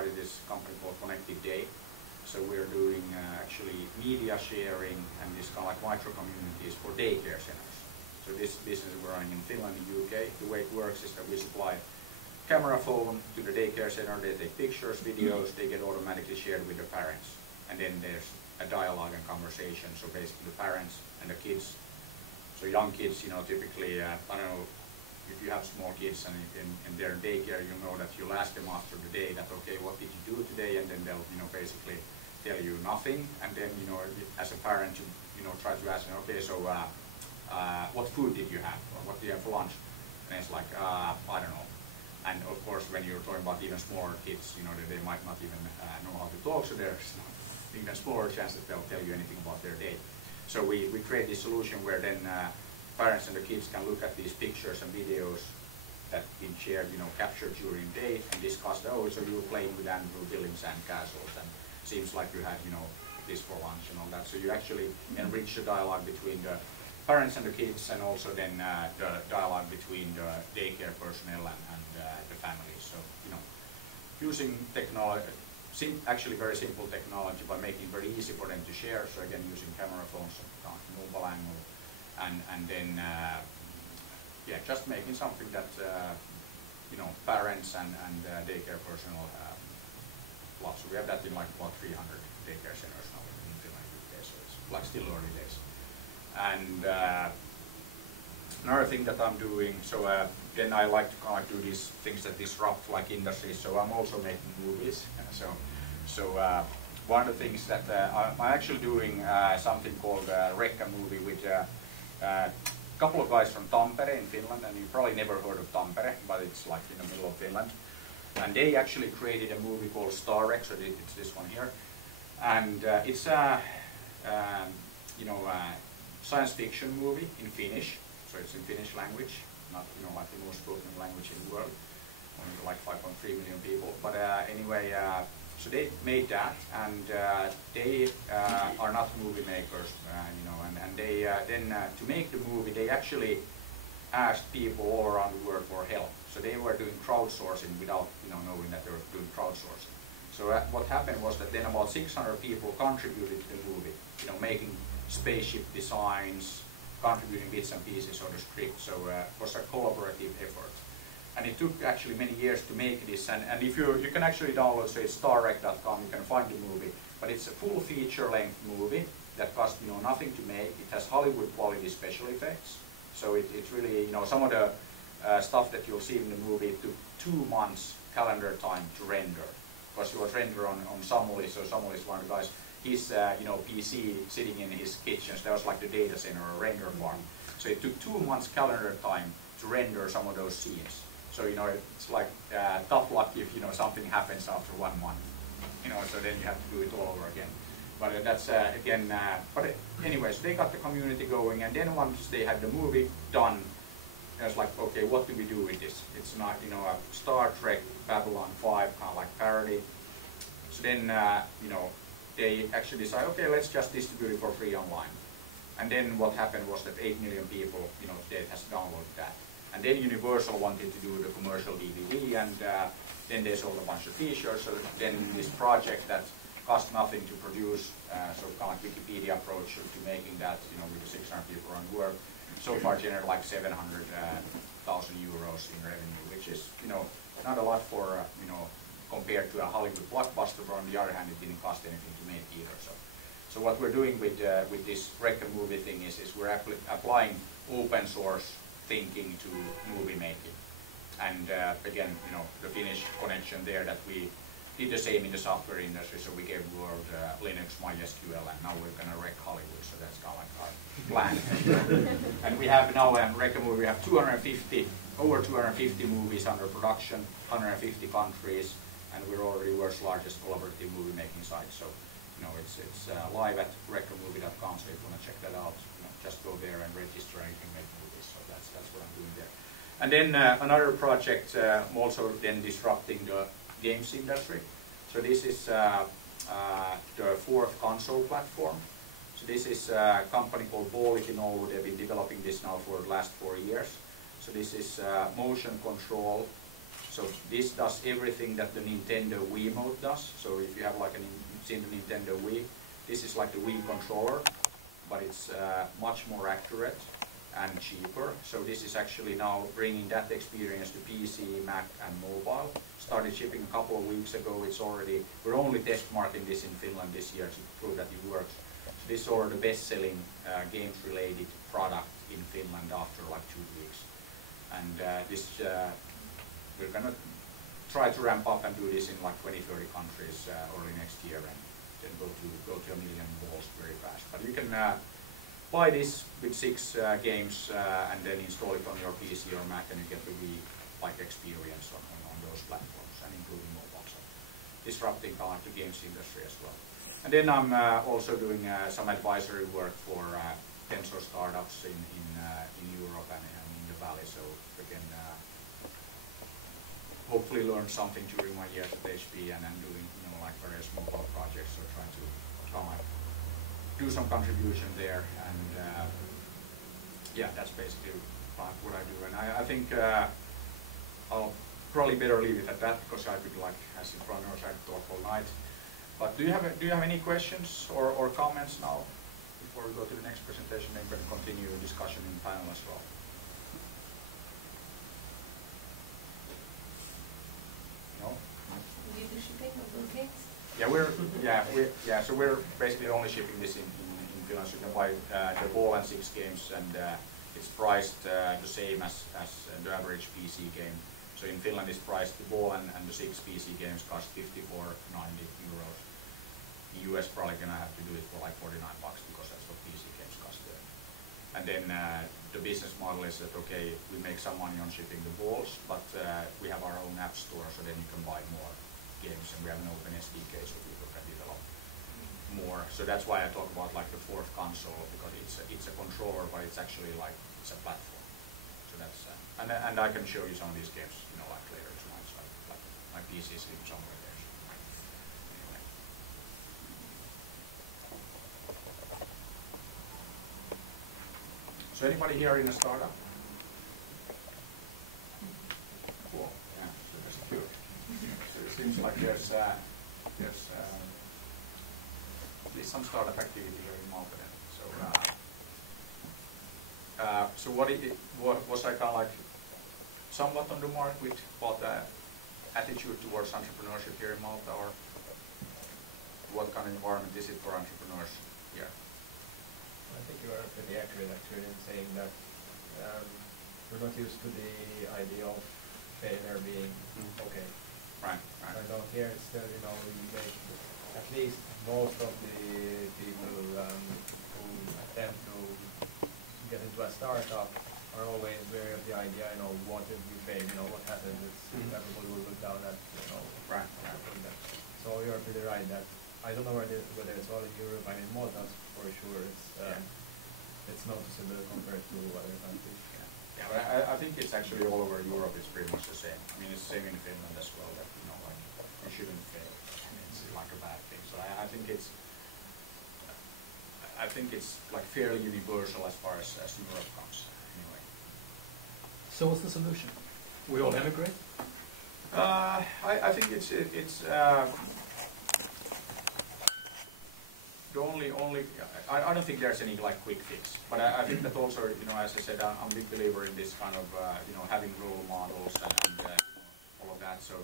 started this company called Connected Day. So we're doing actually media sharing and this kind of like micro communities for daycare centers. So this business we're running in Finland and UK. The way it works is that we supply camera phone to the daycare center, they take pictures, videos, they get automatically shared with the parents. And then there's a dialogue and conversation. So basically the parents and the kids, so young kids, you know, typically, I don't know, if you have small kids and in their daycare, you know that you'll ask them after the day that, okay, what did you do today? And then they'll, you know, basically tell you nothing. And then, you know, as a parent, you know, try to ask them, okay, so what food did you have? Or what did you have for lunch? And it's like, I don't know. And of course, when you're talking about even smaller kids, you know, they might not even know how to talk, so there's even smaller chance that they'll tell you anything about their day. So we create this solution where then parents and the kids can look at these pictures and videos that been shared, you know, captured during the day and discuss, oh, so you were playing with animal buildings and castles, and seems like you had, you know, this for lunch and all that. So you actually enrich the dialogue between the parents and the kids, and also then the dialogue between the daycare personnel and the families. So, you know, using technology, actually very simple technology, but making it very easy for them to share. So again, using camera phones, mobile angle, and then yeah, just making something that you know, parents and daycare personnel love. So we have that in like about 300 daycare centers now in Finland and UK. So it's like still early days. And another thing that I'm doing, so then I like to kind of do these things that disrupt like industries. So I'm also making movies. So one of the things that I'm actually doing something called Rekka movie with a couple of guys from Tampere in Finland, and you probably never heard of Tampere, but it's like in the middle of Finland. And they actually created a movie called Star Trek, so it's this one here. And it's a you know, science fiction movie in Finnish, so it's in Finnish language, not, you know, like the most spoken language in the world, only like 5.3 million people. But anyway, so they made that, and they are not movie makers, you know, and they then to make the movie, they actually asked people all around the world for help. So they were doing crowdsourcing without, you know, knowing that they were doing crowdsourcing. So what happened was that then about 600 people contributed to the movie, you know, making spaceship designs, contributing bits and pieces of the script. So it was a collaborative effort. And it took actually many years to make this, and if you can actually download, say, starrec.com, you can find the movie, but it's a full feature-length movie that cost, you know, nothing to make. It has Hollywood quality special effects, so it's really, you know, some of the stuff that you'll see in the movie, it took 2 months calendar time to render, because it was rendered on Samuli. So Samuli is one of the guys, his you know, PC sitting in his kitchen, so that was like the data center or render farm. So it took 2 months calendar time to render some of those scenes. So, you know, it's like tough luck if, you know, something happens after 1 month, you know, so then you have to do it all over again. But that's, again, but anyways, they got the community going, and then once they had the movie done, it was like, okay, what do we do with this? It's not, you know, a Star Trek Babylon 5 kind of like parody. So then, you know, they actually decided, okay, let's just distribute it for free online. And then what happened was that 8 million people, you know, today has downloaded that. And then Universal wanted to do the commercial DVD, and then they sold a bunch of t-shirts. So then this project that cost nothing to produce, so kind of Wikipedia approach to making that, you know, with the 600 people around the world, so far generated like 700,000 euros in revenue, which is, you know, not a lot for, you know, compared to a Hollywood blockbuster, but on the other hand, it didn't cost anything to make either. So what we're doing with this Rekka movie thing is we're applying open source thinking to movie making. And again, you know, the Finnish connection there, that we did the same in the software industry. So we gave the world Linux, MySQL, and now we're going to wreck Hollywood. So that's kind of like our plan. And we have now Rekka movie. We have over 250 movies under production, 150 countries, and we're already the world's largest collaborative movie making site. So, you know, it's live at rekkamovie.com. So if you want to check that out, you know, just go there and register, and you can make movies. So that's what I'm doing there. And then another project, also then disrupting the games industry. So this is the 4th console platform. So this is a company called Baltic in Oulu. They've been developing this now for the last 4 years. So this is motion control So this does everything that the Nintendo Wiimote does. So if you have like seen the Nintendo Wii, this is like the Wii controller, but it's much more accurate and cheaper. So this is actually now bringing that experience to PC, Mac, and mobile. Started shipping a couple of weeks ago. We're only test marketing this in Finland this year to prove that it works. So this is already the best-selling games-related product in Finland after like 2 weeks. And we're gonna try to ramp up and do this in like 20-30 countries early next year, and then go to 1 million balls very fast. But you can buy this with 6 games and then install it on your PC or Mac, and you get the Wii-like experience on those platforms, and including mobile. So disrupting the games industry as well. And then I'm also doing some advisory work for tensor startups in Europe and in the Valley, so we can hopefully learn something during my years at HP and doing like various mobile projects, so trying to do some contribution there, and yeah, that's basically what I do. And I think I'll probably better leave it at that, because I could, like, as entrepreneurs, I could talk all night. But do you have any questions or comments now before we go to the next presentation? Then we can continue discussion in panel as well. No? Do you do shipping of those games? Yeah, so we're basically only shipping this in Finland. So you can buy the ball and 6 games, and it's priced the same as the average PC game. So in Finland, it's priced, the ball and the 6 PC games cost 54.90 euros. In US, probably gonna have to do it for like 49 bucks, because that's what PC games cost there. And then the business model is that, okay, we make some money on shipping the balls, but we have our own app store, so then you can buy more games, and we have an open SDK, so people can develop more. So that's why I talk about like the 4th console, because it's a controller, but it's actually like it's a platform. So that's and I can show you some of these games, like later tonight. So like my PC is somewhere there. Anyway. So anybody here in a startup? Cool. Yeah. So that's good. So it seems like there's at least some startup activity here in Malta. So so what was I kind of like somewhat on the mark with about the attitude towards entrepreneurship here in Malta, or what kind of environment is it for entrepreneurs here? I think you are pretty accurate actually in saying that we're not used to the idea of failure being okay. Right. I know here it's still, you make, at least most of the people who attempt to get into a startup are always wary of the idea, what if we fail, what happens, everybody will look down at, Right. So you're pretty right that, I don't know whether it's all in Europe. I mean, Malta for sure, it's noticeable compared to other countries. Yeah, but I think it's actually all over Europe. It's pretty much the same. I mean, it's the same in Finland as well. That like you shouldn't fail. I mean, it's like a bad thing. So I think it's like fairly universal as far as Europe comes. Anyway. So what's the solution? We all emigrate? I think it's the only I don't think there's any like quick fix, but I think that also, as I said, I'm a big believer in this kind of having role models and all of that. So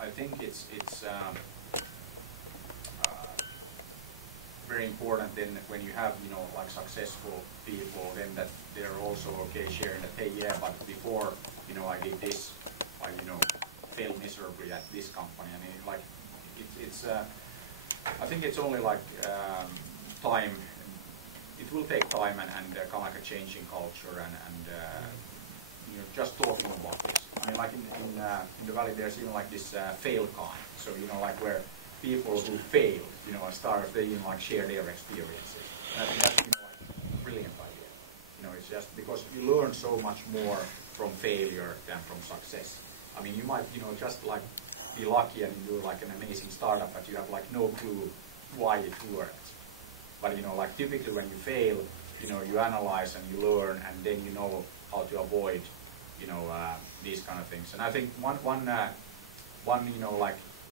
I think it's very important then when you have like successful people, then that they're also okay sharing that, hey, yeah, but before I did this, I failed miserably at this company. I mean, like it's I think it's only like time. It will take time and kind of like a change in culture and just talking about this. I mean, like in the Valley, there's even like this fail con. So like where people who fail, start they like share their experiences. And I think that's like a brilliant idea. It's just because you learn so much more from failure than from success. I mean, you might just like be lucky and do like an amazing startup, but you have like no clue why it worked. But like typically when you fail, you analyze and you learn, and then you know how to avoid these kind of things. And I think one you know, like